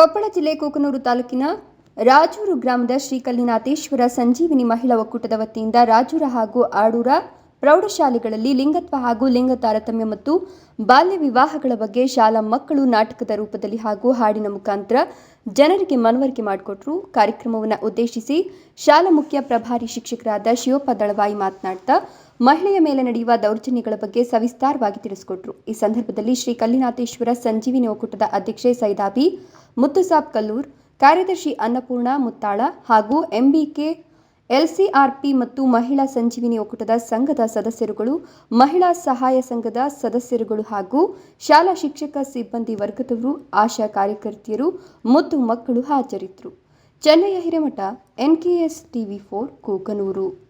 ಕೊಪ್ಪಳ ಜಿಲ್ಲೆ ಕೂಕನೂರು ತಾಲೂಕಿನ ರಾಜೂರು ಗ್ರಾಮದ ಶ್ರೀ ಕಲ್ಲಿನಾಥೇಶ್ವರ ಸಂಜೀವಿನಿ ಮಹಿಳಾ ಒಕ್ಕೂಟದ ವತಿಯಿಂದ ರಾಜೂರ ಹಾಗೂ ಆಡೂರ ಪ್ರೌಢಶಾಲೆಗಳಲ್ಲಿ ಲಿಂಗತ್ವ ಹಾಗೂ ಲಿಂಗ ತಾರತಮ್ಯ ಮತ್ತು ಬಾಲ್ಯ ವಿವಾಹಗಳ ಬಗ್ಗೆ ಶಾಲಾ ಮಕ್ಕಳು ನಾಟಕದ ರೂಪದಲ್ಲಿ ಹಾಗೂ ಹಾಡಿನ ಮುಖಾಂತರ ಜನರಿಗೆ ಮನವರಿಕೆ ಮಾಡಿಕೊಟ್ರು. ಕಾರ್ಯಕ್ರಮವನ್ನು ಉದ್ದೇಶಿಸಿ ಶಾಲಾ ಮುಖ್ಯ ಪ್ರಭಾರಿ ಶಿಕ್ಷಕರಾದ ಶಿವಪ್ಪ ದಳವಾಯಿ ಮಾತನಾಡ್ತಾ ಮಹಿಳೆಯ ಮೇಲೆ ನಡೆಯುವ ದೌರ್ಜನ್ಯಗಳ ಬಗ್ಗೆ ಸವಿಸ್ತಾರವಾಗಿ ತಿಳಿಸಿಕೊಟ್ರು. ಈ ಸಂದರ್ಭದಲ್ಲಿ ಶ್ರೀ ಕಲ್ಲಿನಾಥೇಶ್ವರ ಸಂಜೀವಿನಿ ಒಕ್ಕೂಟದ ಅಧ್ಯಕ್ಷೆ ಸೈದಾಬಿ, ಮುತ್ತುಸಾಬ್ ಕಲ್ಲೂರ್, ಕಾರ್ಯದರ್ಶಿ ಅನ್ನಪೂರ್ಣ ಮುತ್ತಾಳ ಹಾಗೂ ಎಂಬಿಕೆ, ಎಲ್ಸಿಆರ್ಪಿ ಮತ್ತು ಮಹಿಳಾ ಸಂಜೀವಿನಿ ಒಕ್ಕೂಟದ ಸಂಘದ ಸದಸ್ಯರುಗಳು, ಮಹಿಳಾ ಸಹಾಯ ಸಂಘದ ಸದಸ್ಯರುಗಳು ಹಾಗೂ ಶಾಲಾ ಶಿಕ್ಷಕ ಸಿಬ್ಬಂದಿ ವರ್ಗದವರು, ಆಶಾ ಕಾರ್ಯಕರ್ತೆಯರು ಮತ್ತು ಮಕ್ಕಳು ಹಾಜರಿದ್ದರು. Chennayya Hiremath, NKS TV four, Kukanur.